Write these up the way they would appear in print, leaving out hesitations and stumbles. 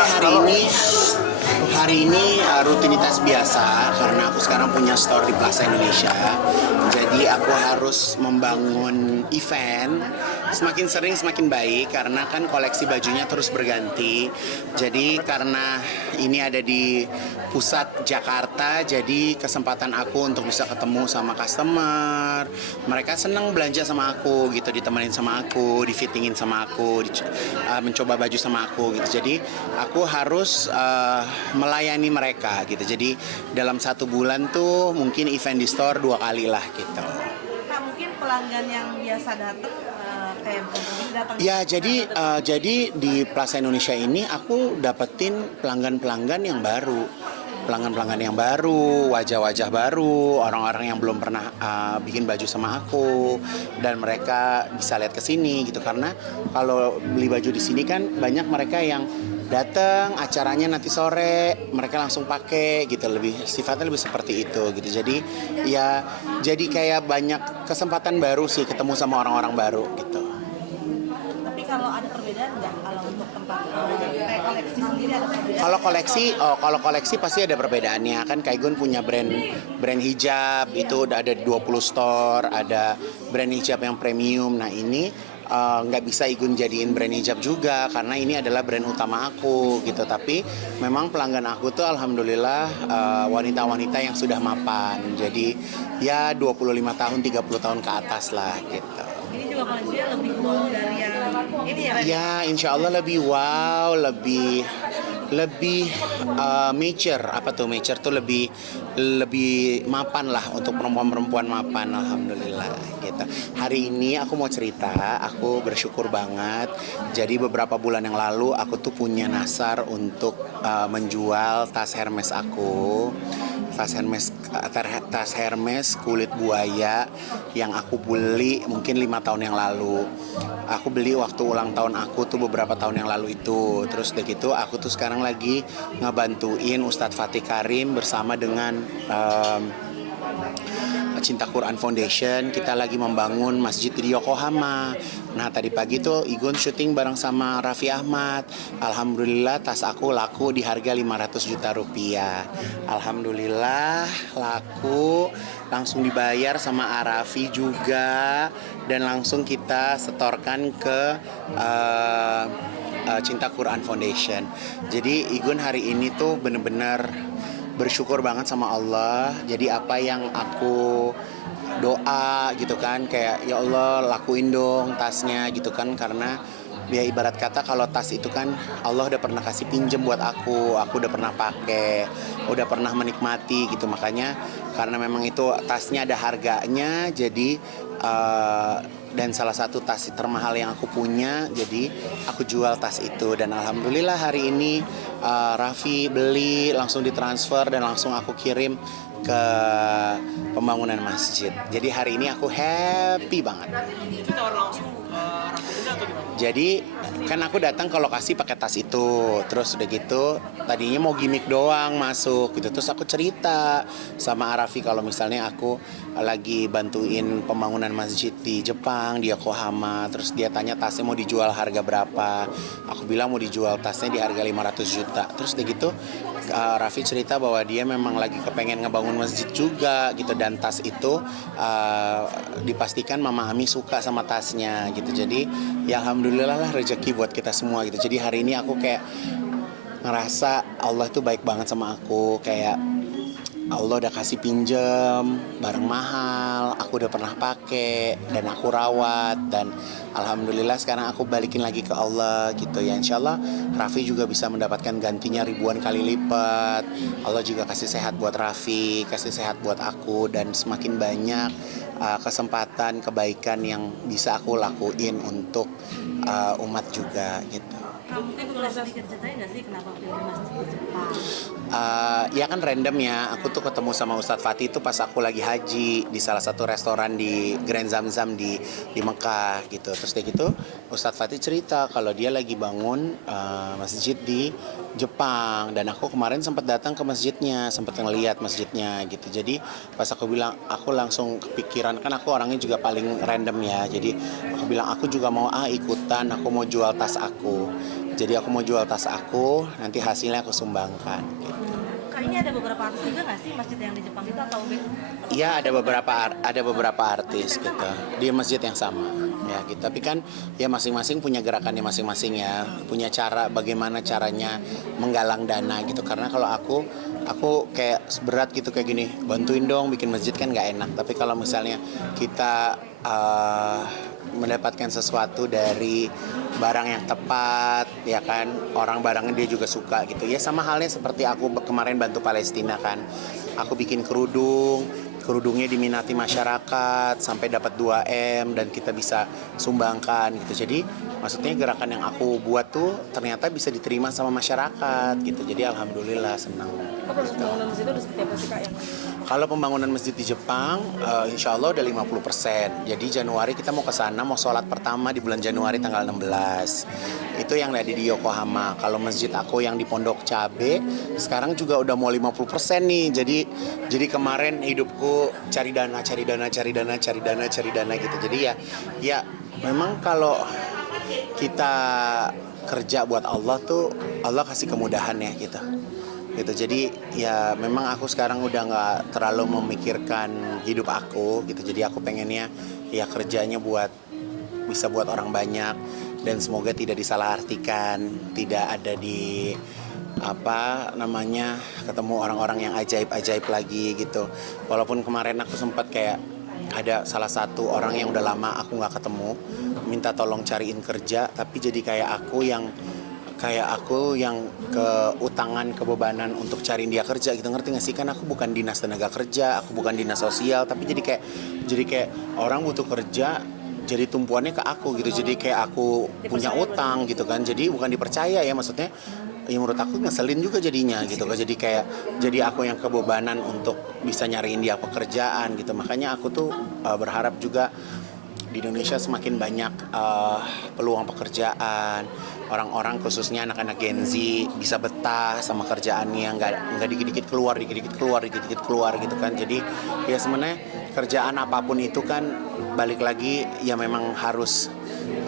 Hari ini rutinitas biasa karena aku sekarang punya store di Plaza Indonesia. Jadi aku harus membangun event semakin sering semakin baik karena kan koleksi bajunya terus berganti. Jadi karena ini ada di pusat Jakarta, jadi kesempatan aku untuk bisa ketemu sama customer. Mereka seneng belanja sama aku gitu, ditemenin sama aku, difittingin sama aku, mencoba baju sama aku gitu. Jadi aku harus melayani mereka gitu. Jadi dalam 1 bulan tuh mungkin event di store 2 kali lah gitu. Kak, mungkin pelanggan yang biasa datang kayak datang. Ya, jadi di Plaza Indonesia ini aku dapetin pelanggan-pelanggan yang baru. Pelanggan-pelanggan yang baru, wajah-wajah baru, orang-orang yang belum pernah bikin baju sama aku, dan mereka bisa lihat ke sini gitu. Karena kalau beli baju di sini kan banyak mereka yang datang acaranya nanti sore mereka langsung pakai gitu, lebih sifatnya lebih seperti itu gitu. Jadi ya jadi kayak banyak kesempatan baru sih ketemu sama orang-orang baru gitu. Tapi kalau ada perbedaan nggak kalau untuk tempat kayak koleksi sendiri ada perbedaan? Kalau koleksi pasti ada perbedaannya kan. Kaigun punya brand hijab itu udah ada 20 store, ada brand hijab yang premium. Nah ini nggak bisa Igun jadiin brand hijab juga karena ini adalah brand utama aku gitu. Tapi memang pelanggan aku tuh alhamdulillah wanita-wanita yang sudah mapan. Jadi ya 25 tahun, 30 tahun ke atas lah gitu. Ini juga koleksinya lebih wow dari yang ini ya? Ya, insya Allah lebih wow, lebih mature. Apa tuh mature tuh lebih mapan lah untuk perempuan-perempuan mapan, alhamdulillah gitu. Hari ini aku mau cerita, aku bersyukur banget. Jadi beberapa bulan yang lalu aku tuh punya nasar untuk menjual tas Hermes aku. Tas Hermes kulit buaya yang aku beli mungkin 5 tahun yang lalu. Aku beli waktu ulang tahun aku tuh beberapa tahun yang lalu itu. Terus udah gitu aku tuh sekarang lagi ngebantuin Ustadz Fatih Karim bersama dengan Cinta Quran Foundation. Kita lagi membangun masjid di Yokohama. Nah tadi pagi tuh Igun syuting bareng sama Raffi Ahmad. Alhamdulillah tas aku laku di harga 500 juta rupiah. Alhamdulillah laku, langsung dibayar sama Arafi juga, dan langsung kita setorkan ke Cinta Quran Foundation. Jadi Igun hari ini tuh bener-bener bersyukur banget sama Allah. Jadi apa yang aku doa gitu kan, kayak ya Allah lakuin dong tasnya gitu kan. Karena ya ibarat kata kalau tas itu kan Allah udah pernah kasih pinjem buat aku udah pernah pakai, udah pernah menikmati gitu. Makanya karena memang itu tasnya ada harganya, jadi dan salah satu tas termahal yang aku punya, jadi aku jual tas itu. Dan alhamdulillah hari ini Raffi beli, langsung ditransfer dan langsung aku kirim ke pembangunan masjid. Jadi hari ini aku happy banget. Itu tawar langsung Raffi juga atau gimana? Jadi kan aku datang ke lokasi pakai tas itu, terus udah gitu tadinya mau gimmick doang masuk gitu. Terus aku cerita sama Arafi kalau misalnya aku lagi bantuin pembangunan masjid di Jepang, di Yokohama. Terus dia tanya tasnya mau dijual harga berapa. Aku bilang mau dijual tasnya di harga 500 juta. Terus udah gitu Raffi cerita bahwa dia memang lagi kepengen ngebangun masjid juga gitu. Dan tas itu dipastikan Mama Ami suka sama tasnya gitu. Jadi ya alhamdulillah lah rezeki buat kita semua gitu. Jadi hari ini aku kayak ngerasa Allah tuh baik banget sama aku. Kayak Allah udah kasih pinjem barang mahal, aku udah pernah pakai dan aku rawat, dan alhamdulillah sekarang aku balikin lagi ke Allah gitu ya. Insya Allah Raffi juga bisa mendapatkan gantinya ribuan kali lipat. Allah juga kasih sehat buat Raffi, kasih sehat buat aku, dan semakin banyak kesempatan kebaikan yang bisa aku lakuin untuk umat juga gitu. Mungkin boleh sedikit ceritain nggak sih kenapa pilih masjid di Jepang? Ya kan random ya, aku tuh ketemu sama Ustadz Fatih itu pas aku lagi haji di salah satu restoran di Grand Zamzam di Mekah gitu. Terus kayak gitu Ustadz Fatih cerita kalau dia lagi bangun masjid di Jepang, dan aku kemarin sempat datang ke masjidnya, sempat ngeliat masjidnya gitu. Jadi pas aku bilang, aku langsung kepikiran, kan aku orangnya juga paling random ya. Jadi aku bilang aku juga mau ikutan, aku mau jual tas aku. Jadi aku mau jual tas aku, nanti hasilnya aku sumbangkan gitu. Kak, ini ada beberapa artis juga nggak sih masjid yang di Jepang itu atau Iya, ada beberapa artis gitu di masjid yang sama ya gitu. Tapi kan ya masing-masing punya gerakannya masing-masing ya, punya cara bagaimana caranya menggalang dana gitu. Karena kalau aku kayak berat gitu kayak gini, bantuin dong bikin masjid kan nggak enak. Tapi kalau misalnya kita mendapatkan sesuatu dari barang yang tepat ya kan, orang barangnya dia juga suka gitu ya, sama halnya seperti aku kemarin bantu Palestina kan, aku bikin kerudungnya diminati masyarakat sampai dapat 2M dan kita bisa sumbangkan gitu. Jadi maksudnya gerakan yang aku buat tuh ternyata bisa diterima sama masyarakat gitu. Jadi alhamdulillah senang. proses pembangunan masjid itu udah seperti apa sih Kak? Kalau pembangunan masjid di Jepang, insya Allah udah 50%. Jadi Januari kita mau ke sana, mau sholat pertama di bulan Januari tanggal 16. Itu yang ada di Yokohama. Kalau masjid aku yang di Pondok Cabe, sekarang juga udah mau 50% nih. Jadi kemarin hidupku cari dana gitu. Jadi ya memang kalau kita kerja buat Allah tuh, Allah kasih kemudahan ya gitu. Jadi ya memang aku sekarang udah nggak terlalu memikirkan hidup aku gitu. Jadi aku pengennya ya kerjanya bisa buat orang banyak, dan semoga tidak disalahartikan, tidak ada di ketemu orang-orang yang ajaib-ajaib lagi gitu. Walaupun kemarin aku sempat kayak ada salah satu orang yang udah lama aku nggak ketemu minta tolong cariin kerja, tapi jadi kayak aku yang keutangan, kebebanan untuk cariin dia kerja gitu, ngerti gak sih? Kan aku bukan dinas tenaga kerja, aku bukan dinas sosial, tapi jadi kayak orang butuh kerja, jadi tumpuannya ke aku gitu. Jadi kayak aku punya utang gitu kan, jadi bukan dipercaya ya, maksudnya ya menurut aku ngeselin juga jadinya gitu kan. Jadi aku yang kebebanan untuk bisa nyariin dia pekerjaan gitu. Makanya aku tuh berharap juga di Indonesia semakin banyak peluang pekerjaan, orang-orang khususnya anak-anak Gen Z bisa betah sama kerjaannya, nggak dikit-dikit keluar gitu kan. Jadi ya sebenarnya kerjaan apapun itu kan balik lagi ya memang harus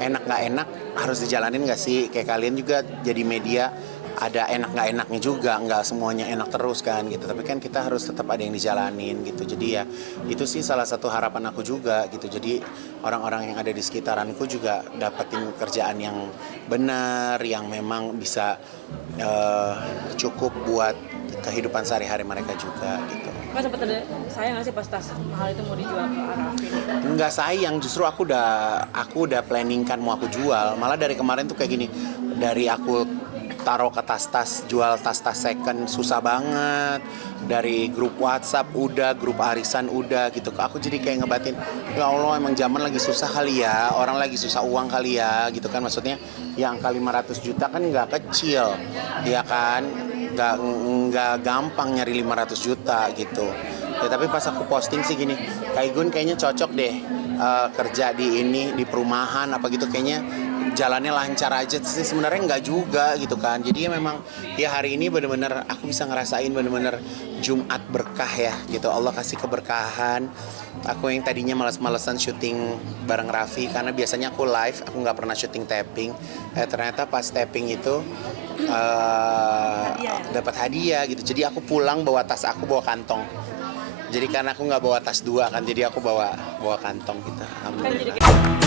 enak nggak enak harus dijalanin nggak sih? Kayak kalian juga jadi media, ada enak nggak enaknya juga, nggak semuanya enak terus kan gitu. Tapi kan kita harus tetap ada yang dijalanin gitu. Jadi ya itu sih salah satu harapan aku juga gitu. Jadi orang-orang yang ada di sekitaranku juga dapetin kerjaan yang benar, yang memang bisa cukup buat kehidupan sehari-hari mereka juga gitu. Kak, sempat ada sayang nggak sih pas tas mahal itu mau dijual ke Arafi? Nggak sayang, justru aku udah planning kan mau aku jual. Malah dari kemarin tuh kayak gini, dari aku taruh ke tas-tas, jual tas-tas second susah banget. Dari grup WhatsApp udah, grup arisan udah gitu. Aku jadi kayak ngebatin, ya Allah emang zaman lagi susah kali ya, orang lagi susah uang kali ya gitu kan. Maksudnya ya angka 500 juta kan nggak kecil, ya kan, nggak gampang nyari 500 juta gitu. Ya tapi pas aku posting sih gini, Kak Igun kayaknya cocok deh kerja di perumahan apa gitu, kayaknya jalannya lancar aja sih. Sebenarnya nggak juga gitu kan. Jadi ya memang ya hari ini bener-bener aku bisa ngerasain bener-bener Jumat berkah ya gitu. Allah kasih keberkahan. Aku yang tadinya males-malesan syuting bareng Raffi karena biasanya aku live, aku nggak pernah syuting tapping. Ternyata pas tapping itu dapat hadiah gitu. Jadi aku pulang bawa tas, aku bawa kantong. Jadi karena aku nggak bawa tas 2 kan, jadi aku bawa kantong gitu. Alhamdulillah.